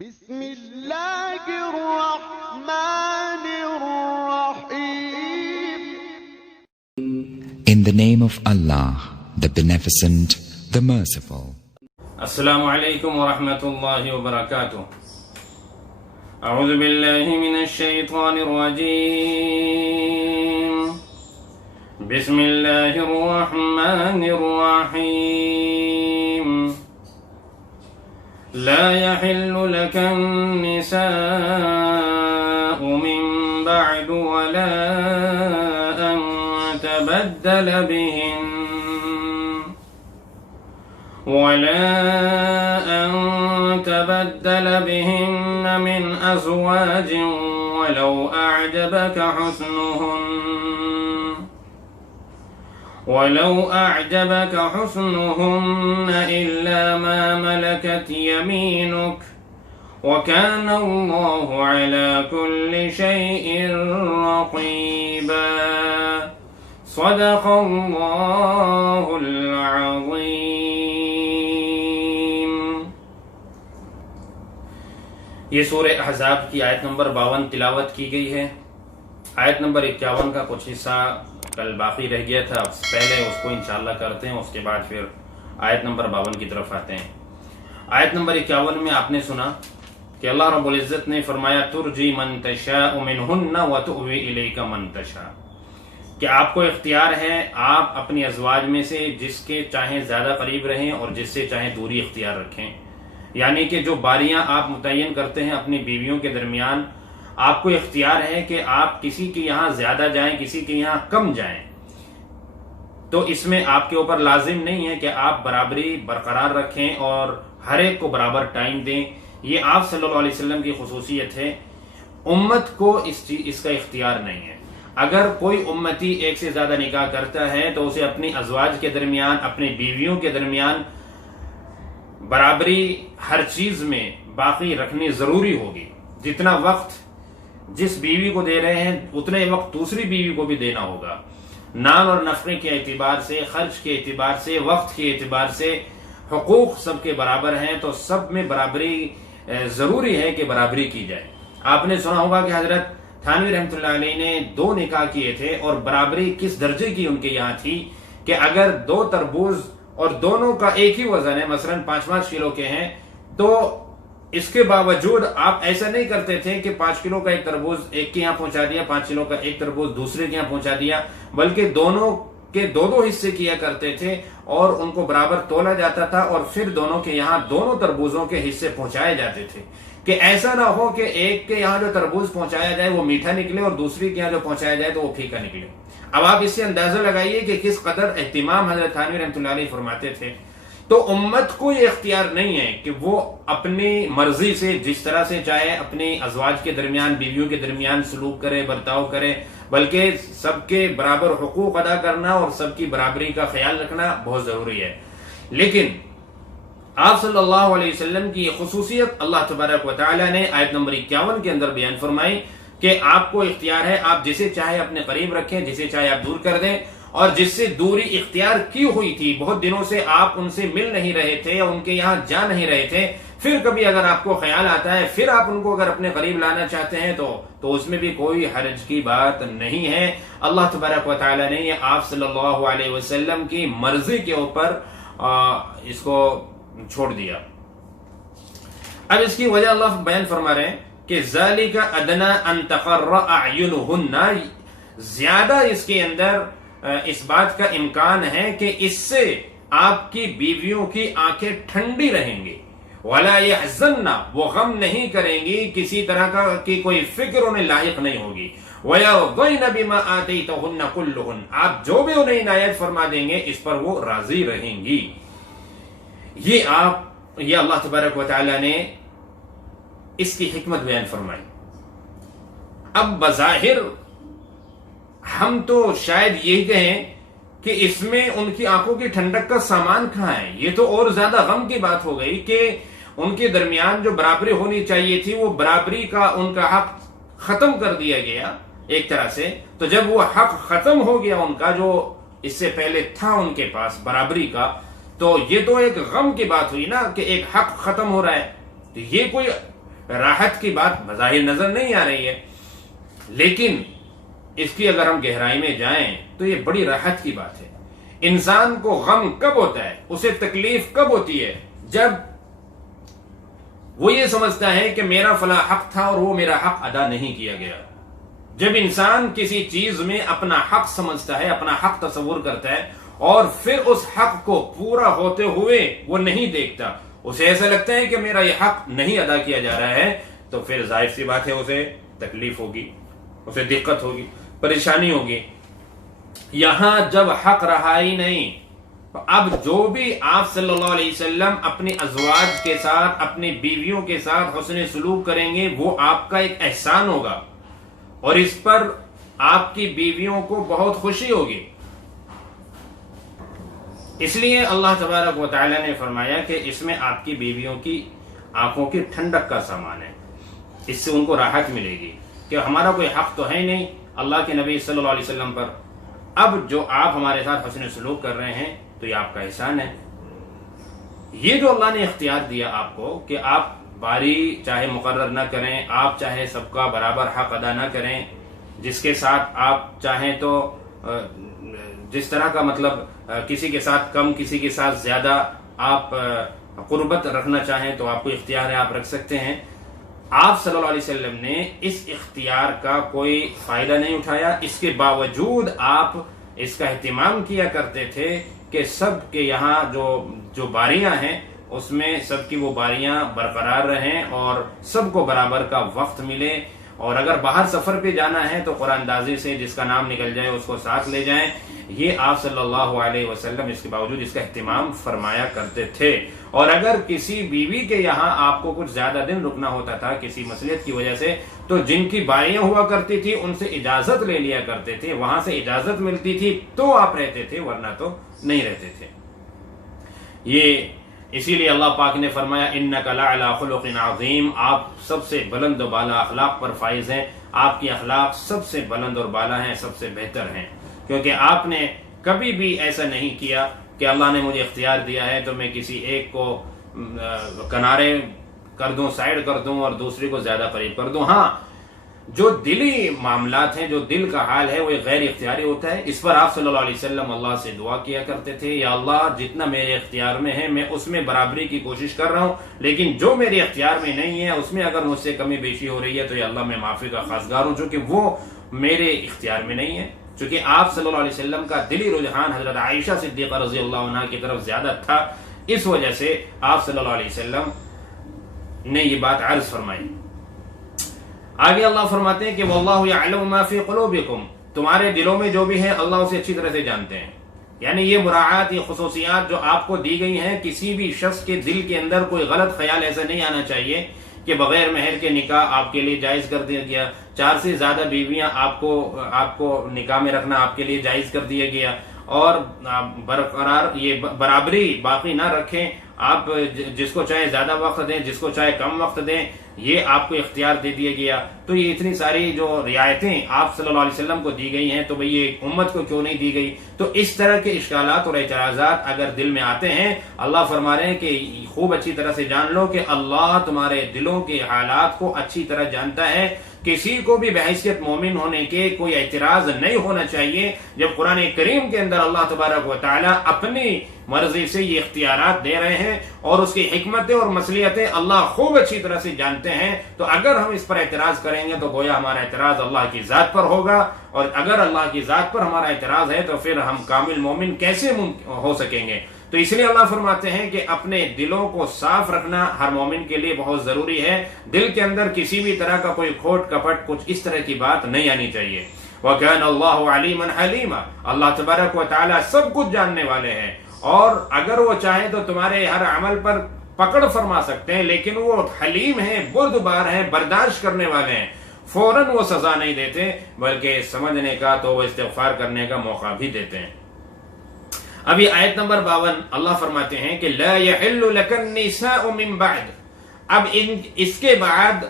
بسم اللہ الرحمن الرحیم. In the name of Allah, the Beneficent, the Merciful. السلام علیکم ورحمۃ اللہ وبرکاتہ. اعوذ باللہ من الشیطان الرجیم. بسم اللہ الرحمن الرحیم. لا يحل لك النساء من بعد ولا أن تبدل بهن من أزواج ولو أعجبك حسنهن إلا ما ملكت يمينك وكان الله على كل شيء رقيبا. صدق الله العظيم. یہ سورہ احزاب کی آیت نمبر 52 تلاوت کی گئی ہے. آیت نمبر 51 کا کچھ حصہ کل باقی رہ گیا تھا، پہلے اس کو انشاءاللہ کرتے ہیں، اس کے بعد پھر آیت نمبر 52 کی طرف آتے ہیں. آیت نمبر 51 میں آپ نے سنا کہ اللہ رب العزت نے فرمایا ترجی من تشاء منہن وتؤوی الیک من تشاء، کہ آپ کو اختیار ہے آپ اپنی ازواج میں سے جس کے چاہیں زیادہ قریب رہیں اور جس سے چاہیں دوری اختیار رکھیں. یعنی کہ جو باریاں آپ متعین کرتے ہیں اپنی بیویوں کے درمیان، آپ کو اختیار ہے کہ آپ کسی کے یہاں زیادہ جائیں، کسی کے یہاں کم جائیں. تو اس میں آپ کے اوپر لازم نہیں ہے کہ آپ برابری برقرار رکھیں اور ہر ایک کو برابر ٹائم دیں. یہ آپ صلی اللہ علیہ وسلم کی خصوصیت ہے. امت کو اس کا اختیار نہیں ہے. اگر کوئی امتی ایک سے زیادہ نکاح کرتا ہے تو اسے اپنی ازواج کے درمیان، اپنی بیویوں کے درمیان برابری ہر چیز میں باقی رکھنی ضروری ہوگی. جتنا وقت جس بیوی کو دے رہے ہیں اتنے وقت دوسری بیوی کو بھی دینا ہوگا. نان اور نفقے کے اعتبار سے، خرچ کے اعتبار سے، وقت کے اعتبار سے حقوق سب کے برابر ہیں، تو سب میں برابری ضروری ہے کہ برابری کی جائے. آپ نے سنا ہوگا کہ حضرت تھانوی رحمۃ اللہ علیہ نے 2 نکاح کیے تھے اور برابری کس درجے کی ان کے یہاں تھی کہ اگر 2 تربوز اور دونوں کا ایک ہی وزن ہے، مثلا 5-5 کلو کے ہیں، تو اس کے باوجود آپ ایسا نہیں کرتے تھے کہ 5 کلو کا ایک تربوز ایک کے یہاں پہنچا دیا، 5 کلو کا ایک تربوز دوسرے کے یہاں پہنچا دیا، بلکہ دونوں کے 2 حصے کیا کرتے تھے اور ان کو برابر تولا جاتا تھا اور پھر دونوں کے یہاں دونوں تربوزوں کے حصے پہنچائے جاتے تھے کہ ایسا نہ ہو کہ ایک کے یہاں جو تربوز پہنچایا جائے وہ میٹھا نکلے اور دوسری کے یہاں جو پہنچایا جائے تو وہ پھیکا نکلے. اب آپ اس سے اندازہ لگائیے کہ کس قدر اہتمام حضرت تھانوی رحمۃ اللہ علیہ فرماتے تھے. تو امت کو یہ اختیار نہیں ہے کہ وہ اپنی مرضی سے جس طرح سے چاہے اپنی ازواج کے درمیان، بیویوں کے درمیان سلوک کرے، برتاؤ کرے، بلکہ سب کے برابر حقوق ادا کرنا اور سب کی برابری کا خیال رکھنا بہت ضروری ہے. لیکن آپ صلی اللہ علیہ وسلم کی یہ خصوصیت اللہ تبارک و تعالی نے آیت نمبر 51 کے اندر بیان فرمائی کہ آپ کو اختیار ہے آپ جسے چاہے اپنے قریب رکھیں، جسے چاہے آپ دور کر دیں، اور جس سے دوری اختیار کی ہوئی تھی، بہت دنوں سے آپ ان سے مل نہیں رہے تھے، ان کے یہاں جا نہیں رہے تھے، پھر کبھی اگر آپ کو خیال آتا ہے، پھر آپ ان کو اگر اپنے قریب لانا چاہتے ہیں تو اس میں بھی کوئی حرج کی بات نہیں ہے. اللہ تبارک و تعالی نے یہ آپ صلی اللہ علیہ وسلم کی مرضی کے اوپر اس کو چھوڑ دیا. اب اس کی وجہ اللہ بیان فرما رہے ہیں کہ ذَلِكَ أَدْنَىٰ أَن تَقَرَّ أَعْيُنُهُنَّ، زیادہ اس کے اندر اس بات کا امکان ہے کہ اس سے آپ کی بیویوں کی آنکھیں ٹھنڈی رہیں گی. وَلَا يَحْزَنَّ، وہ غم نہیں کریں گی، کسی طرح کی کوئی فکر انہیں لاحق نہیں ہوگی. وَيَرْضَيْنَ بِمَا آتَيْتَهُنَّ كُلُّهُنَّ، آپ جو بھی انہیں عنایت فرما دیں گے اس پر وہ راضی رہیں گی. یہ اللہ تبارک و تعالی نے اس کی حکمت بیان فرمائی. اب بظاہر ہم تو شاید یہی کہیں کہ اس میں ان کی آنکھوں کی ٹھنڈک کا سامان کہاں ہے. یہ تو اور زیادہ غم کی بات ہو گئی کہ ان کے درمیان جو برابری ہونی چاہیے تھی وہ برابری کا ان کا حق ختم کر دیا گیا ایک طرح سے. تو جب وہ حق ختم ہو گیا ان کا جو اس سے پہلے تھا ان کے پاس برابری کا، تو یہ تو ایک غم کی بات ہوئی نا کہ ایک حق ختم ہو رہا ہے. تو یہ کوئی راحت کی بات بظاہر نظر نہیں آ رہی ہے، لیکن اس کی اگر ہم گہرائی میں جائیں تو یہ بڑی راحت کی بات ہے۔ انسان کو غم کب ہوتا ہے، اسے تکلیف کب ہوتی ہے؟ جب وہ یہ سمجھتا ہے کہ میرا فلاں حق تھا اور وہ میرا حق ادا نہیں کیا گیا۔ جب انسان کسی چیز میں اپنا حق سمجھتا ہے، اپنا حق تصور کرتا ہے، اور پھر اس حق کو پورا ہوتے ہوئے وہ نہیں دیکھتا، اسے ایسا لگتا ہے کہ میرا یہ حق نہیں ادا کیا جا رہا ہے، تو پھر ظاہر سی بات ہے اسے تکلیف ہوگی، اسے دقت ہوگی، پریشانی ہوگی۔ یہاں جب حق رہا ہی نہیں، اب جو بھی آپ صلی اللہ علیہ وسلم اپنی ازواج کے ساتھ، اپنی بیویوں کے ساتھ حسن سلوک کریں گے، وہ آپ کا ایک احسان ہوگا، اور اس پر آپ کی بیویوں کو بہت خوشی ہوگی۔ اس لیے اللہ تبارک و تعالی نے فرمایا کہ اس میں آپ کی بیویوں کی آنکھوں کی ٹھنڈک کا سامان ہے، اس سے ان کو راحت ملے گی کہ ہمارا کوئی حق تو ہے نہیں اللہ کے نبی صلی اللہ علیہ وسلم پر، اب جو آپ ہمارے ساتھ حسن سلوک کر رہے ہیں تو یہ آپ کا احسان ہے۔ یہ جو اللہ نے اختیار دیا آپ کو کہ آپ باری چاہے مقرر نہ کریں، آپ چاہے سب کا برابر حق ادا نہ کریں، جس کے ساتھ آپ چاہیں تو جس طرح کا مطلب کسی کے ساتھ کم کسی کے ساتھ زیادہ آپ قربت رکھنا چاہیں تو آپ کو اختیار ہے، آپ رکھ سکتے ہیں۔ آپ صلی اللہ علیہ وسلم نے اس اختیار کا کوئی فائدہ نہیں اٹھایا، اس کے باوجود آپ اس کا اہتمام کیا کرتے تھے کہ سب کے یہاں جو باریاں ہیں اس میں سب کی وہ باریاں برقرار رہیں اور سب کو برابر کا وقت ملے، اور اگر باہر سفر پہ جانا ہے تو قرآن اندازی سے جس کا نام نکل جائے اس کو ساتھ لے جائیں۔ یہ آپ صلی اللہ علیہ وسلم اس کے باوجود اس کا اہتمام فرمایا کرتے تھے۔ اور اگر کسی بیوی کے یہاں آپ کو کچھ زیادہ دن رکنا ہوتا تھا کسی مصلحت کی وجہ سے، تو جن کی باریاں ہوا کرتی تھی ان سے اجازت لے لیا کرتے تھے، وہاں سے اجازت ملتی تھی تو آپ رہتے تھے، ورنہ تو نہیں رہتے تھے۔ یہ اسی لیے اللہ پاک نے فرمایا انک لعلی خلق عظیم، آپ سب سے بلند و بالا اخلاق پر فائز ہیں، آپ کی اخلاق سب سے بلند اور بالا ہیں، سب سے بہتر ہیں، کیونکہ آپ نے کبھی بھی ایسا نہیں کیا کہ اللہ نے مجھے اختیار دیا ہے تو میں کسی ایک کو کنارے کر دوں، سائڈ کر دوں اور دوسرے کو زیادہ قریب کر دوں۔ ہاں، جو دلی معاملات ہیں، جو دل کا حال ہے، وہ غیر اختیاری ہوتا ہے۔ اس پر آپ صلی اللہ علیہ وسلم اللہ سے دعا کیا کرتے تھے، یا اللہ جتنا میرے اختیار میں ہے میں اس میں برابری کی کوشش کر رہا ہوں، لیکن جو میرے اختیار میں نہیں ہے اس میں اگر مجھ سے کمی بیشی ہو رہی ہے تو یا اللہ میں معافی کا خواستگار ہوں، چونکہ وہ میرے اختیار میں نہیں ہے۔ چونکہ آپ صلی اللہ علیہ وسلم کا دلی رجحان حضرت عائشہ صدیقہ رضی اللہ عنہ کی طرف زیادہ تھا، اس وجہ سے آپ صلی اللہ علیہ وسلم نے یہ بات عرض فرمائی۔ آگے اللہ فرماتے ہیں کہ واللہ یعلم ما فی قلوبکم، تمہارے دلوں میں جو بھی ہے اللہ اسے اچھی طرح سے جانتے ہیں۔ یعنی یہ مراعات، یہ خصوصیات جو آپ کو دی گئی ہیں، کسی بھی شخص کے دل کے اندر کوئی غلط خیال ایسا نہیں آنا چاہیے کہ بغیر مہر کے نکاح آپ کے لیے جائز کر دیا گیا، 4 سے زیادہ بیویاں آپ کو نکاح میں رکھنا آپ کے لیے جائز کر دیا گیا، اور برقرار یہ برابری باقی نہ رکھیں، آپ جس کو چاہے زیادہ وقت دیں، جس کو چاہے کم وقت دیں، یہ آپ کو اختیار دے دیا گیا۔ تو یہ اتنی ساری جو رعایتیں آپ صلی اللہ علیہ وسلم کو دی گئی ہیں تو بھئی یہ امت کو کیوں نہیں دی گئی؟ تو اس طرح کے اشکالات اور اعتراضات اگر دل میں آتے ہیں، اللہ فرما رہے ہیں کہ خوب اچھی طرح سے جان لو کہ اللہ تمہارے دلوں کے حالات کو اچھی طرح جانتا ہے۔ کسی کو بھی بحیثیت مومن ہونے کے کوئی اعتراض نہیں ہونا چاہیے جب قرآن کریم کے اندر اللہ تبارک و تعالی اپنی مرضی سے یہ اختیارات دے رہے ہیں، اور اس کی حکمتیں اور مصلحتیں اللہ خوب اچھی طرح سے جانتے ہیں۔ تو اگر ہم اس پر اعتراض کریں گے تو گویا ہمارا اعتراض اللہ کی ذات پر ہوگا، اور اگر اللہ کی ذات پر ہمارا اعتراض ہے تو پھر ہم کامل مومن کیسے ہو سکیں گے؟ تو اس لیے اللہ فرماتے ہیں کہ اپنے دلوں کو صاف رکھنا ہر مومن کے لیے بہت ضروری ہے۔ دل کے اندر کسی بھی طرح کا کوئی کھوٹ کپٹ، کچھ اس طرح کی بات نہیں آنی چاہیے۔ وَكَانَ اللَّهُ عَلِيمًا حَلِيمًا، اللہ تبارک و تعالی سب کچھ جاننے والے ہیں، اور اگر وہ چاہیں تو تمہارے ہر عمل پر پکڑ فرما سکتے ہیں، لیکن وہ حلیم ہیں، بردبار ہیں، برداشت کرنے والے ہیں، فوراً وہ سزا نہیں دیتے بلکہ سمجھنے کا، توبہ استغفار کرنے کا موقع بھی دیتے ہیں۔ ابھی آیت نمبر 52 اللہ فرماتے ہیں کہ لا يحل لك النساء من بعد، اب اس کے بعد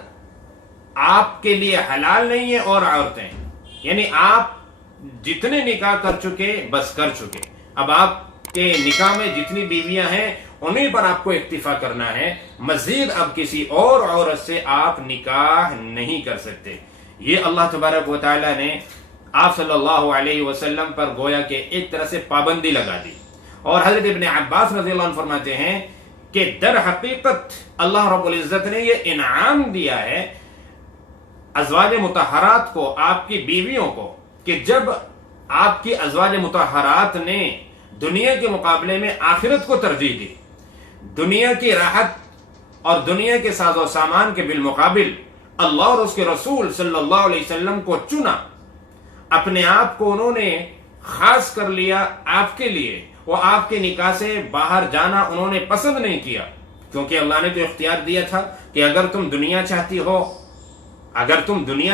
آپ کے لیے حلال نہیں ہے اور عورتیں، یعنی آپ جتنے نکاح کر چکے بس کر چکے، اب آپ کے نکاح میں جتنی بیویاں ہیں انہیں پر آپ کو اکتفا کرنا ہے. مزید اب کسی اور عورت سے آپ نکاح نہیں کر سکتے. یہ اللہ تبارک و تعالیٰ نے آپ صلی اللہ علیہ وسلم پر گویا کہ ایک طرح سے پابندی لگا دی. اور حضرت ابن عباس رضی اللہ عنہ فرماتے ہیں کہ در حقیقت اللہ رب العزت نے یہ انعام دیا ہے ازواج مطہرات کو، آپ کی بیویوں کو، کہ جب آپ کی ازواج مطہرات نے دنیا کے مقابلے میں آخرت کو ترجیح دی، دنیا کی راحت اور دنیا کے ساز و سامان کے بالمقابل اللہ اور اس کے رسول صلی اللہ علیہ وسلم کو چنا، اپنے آپ کو انہوں نے خاص کر لیا آپ کے لیے، وہ آپ کے نکاح سے باہر جانا انہوں نے پسند نہیں کیا، کیونکہ اللہ نے تو اختیار دیا تھا کہ اگر تم دنیا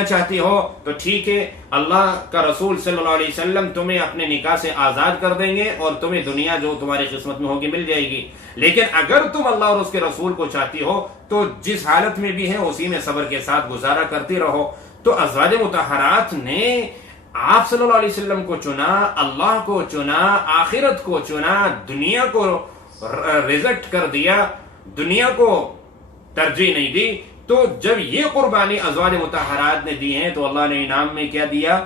چاہتی ہو تو ٹھیک ہے، اللہ کا رسول صلی اللہ علیہ وسلم تمہیں اپنے نکاح سے آزاد کر دیں گے اور تمہیں دنیا جو تمہاری قسمت میں ہوگی مل جائے گی. لیکن اگر تم اللہ اور اس کے رسول کو چاہتی ہو تو جس حالت میں بھی ہے اسی میں صبر کے ساتھ گزارا کرتی رہو. تو ازواج مطہرات نے آپ صلی اللہ علیہ وسلم کو چنا، اللہ کو چنا، آخرت کو چنا، دنیا کو ریجیکٹ کر دیا، دنیا کو ترجیح نہیں دی. تو جب یہ قربانی ازواج مطہرات نے دی ہیں تو اللہ نے انعام میں کیا دیا؟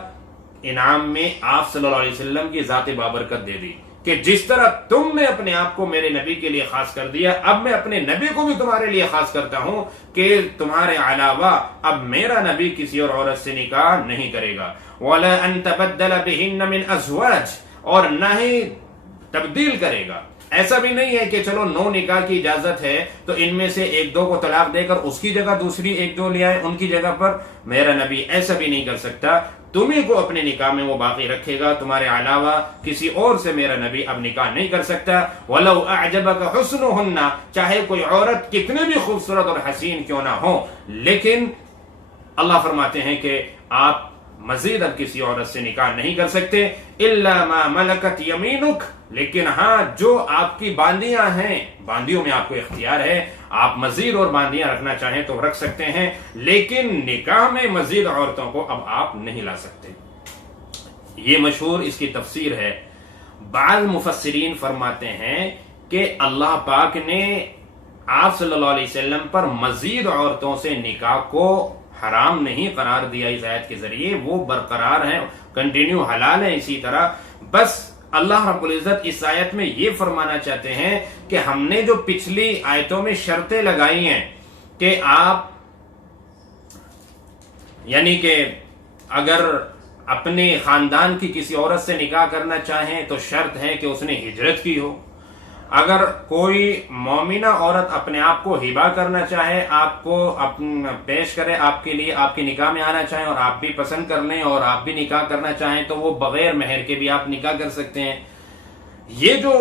انعام میں آپ صلی اللہ علیہ وسلم کی ذات بابرکت دے دی کہ جس طرح تم نے اپنے آپ کو میرے نبی کے لیے خاص کر دیا، اب میں اپنے نبی کو بھی تمہارے لیے خاص کرتا ہوں کہ تمہارے علاوہ اب میرا نبی کسی اور عورت سے نکاح نہیں کرے گا. وَلَا أَن تَبَدَّلَ بِهِنَّ مِنْ أَزْوَاجٍ، اور نہ ہی تبدیل کرے گا. ایسا بھی نہیں ہے کہ چلو نو نکاح کی اجازت ہے تو ان میں سے ایک دو کو طلاق دے کر اس کی جگہ دوسری ایک دو لے آئے ان کی جگہ پر. میرا نبی ایسا بھی نہیں کر سکتا. تمہیں کو اپنے نکاح میں وہ باقی رکھے گا، تمہارے علاوہ کسی اور سے میرا نبی اب نکاح نہیں کر سکتا. وَلَوْ أَعْجَبَكَ حُسْنُهُنَّ، چاہے کوئی عورت کتنے بھی خوبصورت اور حسین کیوں نہ ہو، لیکن اللہ فرماتے ہیں کہ آپ مزید اب کسی عورت سے نکاح نہیں کر سکتے. إِلَّا مَا مَلَكَتْ يَمِينُكَ، لیکن ہاں جو آپ کی باندیاں ہیں، باندیوں میں آپ کو اختیار ہے، آپ مزید اور باندیاں رکھنا چاہیں تو رکھ سکتے ہیں، لیکن نکاح میں مزید عورتوں کو اب آپ نہیں لا سکتے. یہ مشہور اس کی تفسیر ہے. بعض مفسرین فرماتے ہیں کہ اللہ پاک نے آپ صلی اللہ علیہ وسلم پر مزید عورتوں سے نکاح کو حرام نہیں قرار دیا اس آیت کے ذریعے، وہ برقرار ہیں، کنٹینیو حلال ہے. اسی طرح بس اللہ رب العزت اس آیت میں یہ فرمانا چاہتے ہیں کہ ہم نے جو پچھلی آیتوں میں شرطیں لگائی ہیں کہ آپ یعنی کہ اگر اپنے خاندان کی کسی عورت سے نکاح کرنا چاہیں تو شرط ہے کہ اس نے ہجرت کی ہو. اگر کوئی مومنہ عورت اپنے آپ کو ہبہ کرنا چاہے، آپ کو پیش کرے، آپ کے لیے آپ کے نکاح میں آنا چاہیں اور آپ بھی پسند کر لیں اور آپ بھی نکاح کرنا چاہیں تو وہ بغیر مہر کے بھی آپ نکاح کر سکتے ہیں. یہ جو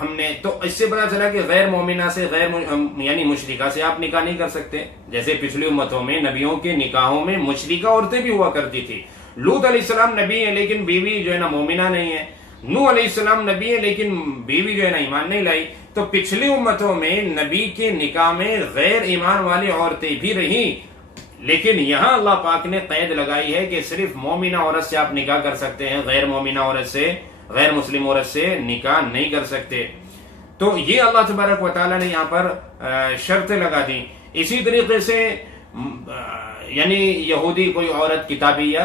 ہم نے تو اس سے پتا چلا کہ غیر مومنہ سے یعنی مشرکہ سے آپ نکاح نہیں کر سکتے. جیسے پچھلی امتوں میں نبیوں کے نکاحوں میں مشرکہ عورتیں بھی ہوا کرتی تھی. لوط علیہ السلام نبی ہے لیکن بیوی جو ہے نا مومنہ نہیں ہے. نوح علیہ السلام نبی ہے لیکن بیوی جو ہے نا ایمان نہیں لائی. تو پچھلی امتوں میں نبی کے نکاح میں غیر ایمان والی عورتیں بھی رہیں، لیکن یہاں اللہ پاک نے قید لگائی ہے کہ صرف مومنہ عورت سے آپ نکاح کر سکتے ہیں، غیر مومنہ عورت سے، غیر مسلم عورت سے نکاح نہیں کر سکتے. تو یہ اللہ تبارک و تعالیٰ نے یہاں پر شرطیں لگا دی. اسی طریقے سے یعنی یہودی کوئی عورت کتابیہ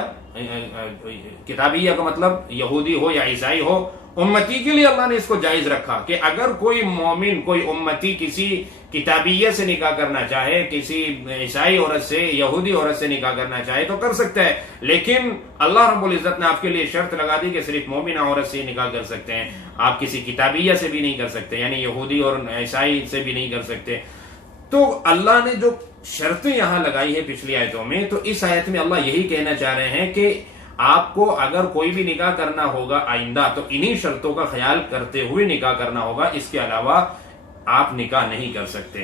کا مطلب یہودی ہو یا عیسائی ہو، امتی کے لیے اللہ نے اس کو جائز رکھا کہ اگر کوئی مومن، کوئی امتی کسی کتابیہ سے نکاح کرنا چاہے، کسی عیسائی عورت سے، یہودی عورت سے نکاح کرنا چاہے تو کر سکتا ہے. لیکن اللہ رب العزت نے آپ کے لیے شرط لگا دی کہ صرف مومنہ عورت سے نکاح کر سکتے ہیں، آپ کسی کتابیہ سے بھی نہیں کر سکتے، یعنی یہودی اور عیسائی سے بھی نہیں کر سکتے. تو اللہ نے جو شرطیں یہاں لگائی ہے پچھلی آیتوں میں، تو اس آیت میں اللہ یہی کہنا چاہ رہے ہیں کہ آپ کو اگر کوئی بھی نکاح کرنا ہوگا آئندہ تو انہی شرطوں کا خیال کرتے ہوئے نکاح کرنا ہوگا. اس کے علاوہ آپ نکاح نہیں کر سکتے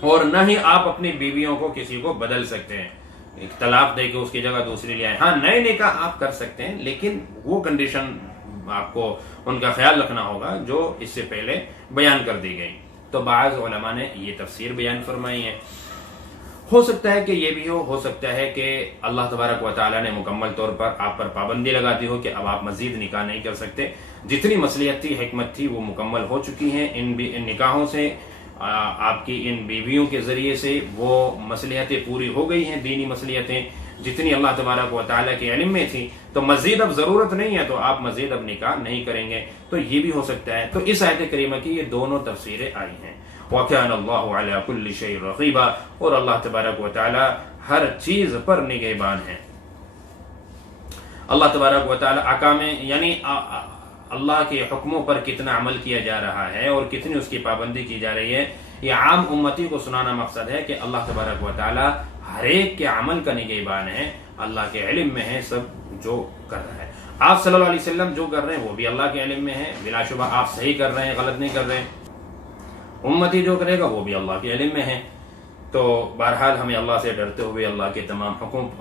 اور نہ ہی آپ اپنی بیویوں کو کسی کو بدل سکتے ہیں، ایک طلاق دے کے اس کی جگہ دوسری لے آئے. ہاں نئے نکاح آپ کر سکتے ہیں لیکن وہ کنڈیشن آپ کو ان کا خیال رکھنا ہوگا جو اس سے پہلے بیان کر دی گئی. تو بعض علماء نے یہ تفسیر بیان فرمائی ہے. ہو سکتا ہے کہ یہ بھی ہو سکتا ہے کہ اللہ تبارک و تعالیٰ نے مکمل طور پر آپ پر پابندی لگا دی ہو کہ اب آپ مزید نکاح نہیں کر سکتے، جتنی مصلحت تھی، حکمت تھی، وہ مکمل ہو چکی ہیں ان نکاحوں سے، آپ کی ان بیویوں کے ذریعے سے وہ مصلحتیں پوری ہو گئی ہیں، دینی مصلحتیں جتنی اللہ تبارک و تعالیٰ کے علم میں تھی، تو مزید اب ضرورت نہیں ہے، تو آپ مزید اب نکاح نہیں کریں گے، تو یہ بھی ہو سکتا ہے۔ تو اس آیت کریمہ کی یہ دونوں تفسیریں آئی ہیں۔ وَكَانَ اللَّهُ عَلَى كُلِّ شَيْءٍ رَقِيبًا، اور اللہ تبارک و تعالیٰ ہر چیز پر نگہبان ہے۔ اللہ تبارک و تعالیٰ احکام یعنی اللہ کے حکموں پر کتنا عمل کیا جا رہا ہے اور کتنی اس کی پابندی کی جا رہی ہے، یہ عام امتی کو سنانا مقصد ہے کہ اللہ تبارک و تعالیٰ ہر ایک کے عمل کا نگہبان ہے، اللہ کے علم میں ہے سب جو کر رہا ہے۔ آپ صلی اللہ علیہ وسلم جو کر رہے ہیں وہ بھی اللہ کے علم میں ہے، بلا شبہ آپ صحیح کر رہے ہیں، غلط نہیں کر رہے ہیں۔ امتی جو کرے گا وہ بھی اللہ کے علم میں ہے۔ تو بہرحال ہمیں اللہ سے ڈرتے ہوئے اللہ کے تمام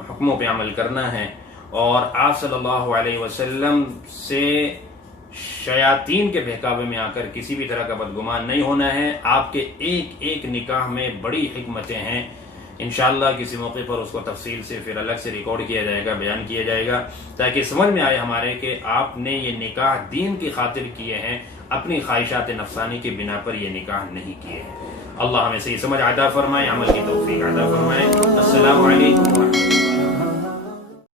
حکموں پہ عمل کرنا ہے، اور آپ صلی اللہ علیہ وسلم سے شیاطین کے بہکاوے میں آ کر کسی بھی طرح کا بدگمان نہیں ہونا ہے۔ آپ کے ایک ایک نکاح میں بڑی حکمتیں ہیں، انشاءاللہ کسی موقع پر اس کو تفصیل سے پھر الگ سے ریکارڈ کیا جائے گا، بیان کیا جائے گا، تاکہ سمجھ میں آئے ہمارے کہ آپ نے یہ نکاح دین کی خاطر کیے ہیں، اپنی خواہشات نفسانی کی بنا پر یہ نکاح نہیں کیے ہیں۔ اللہ ہمیں صحیح سمجھ عطا فرمائے، عمل کی توفیق عطا فرمائے۔ السلام علیکم ورحمۃ اللہ۔